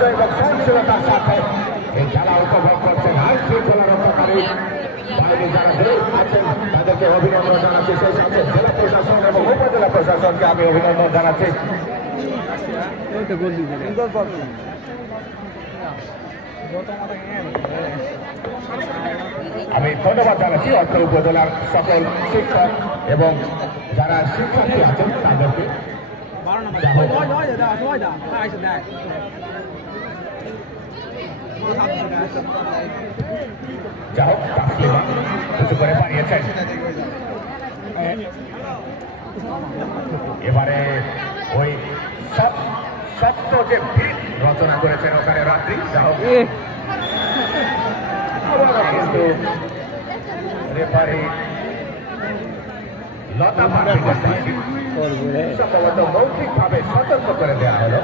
ধৈর্য এবং সহনশীলতার সাথে এই খেলা উপভোগ করছেন আইন শৃঙ্খলা রক্ষাকারী বাহিনী যারা আছেন তাদেরকে অভিনন্দন জানাচ্ছি। সেই সাথে জেলা প্রশাসন এবং উপজেলা প্রশাসনকে আমি অভিনন্দন জানাচ্ছি। আমি ধন্যবাদ জানাচ্ছি অত্র উপজেলার সকল শিক্ষক এবং যারা শিক্ষার্থী আছেন তাদেরকে। যা হোক তাসলিমা কিছু করে বাড়িয়েছেন। এবারে ওই সত্য যে ভিত রচনা করেছেন ওখানে রাত্রি, যা হোক কিন্তু রেফারি লতা সম্ভবত মৌখিকভাবে সতর্ক করে দেওয়া হলো।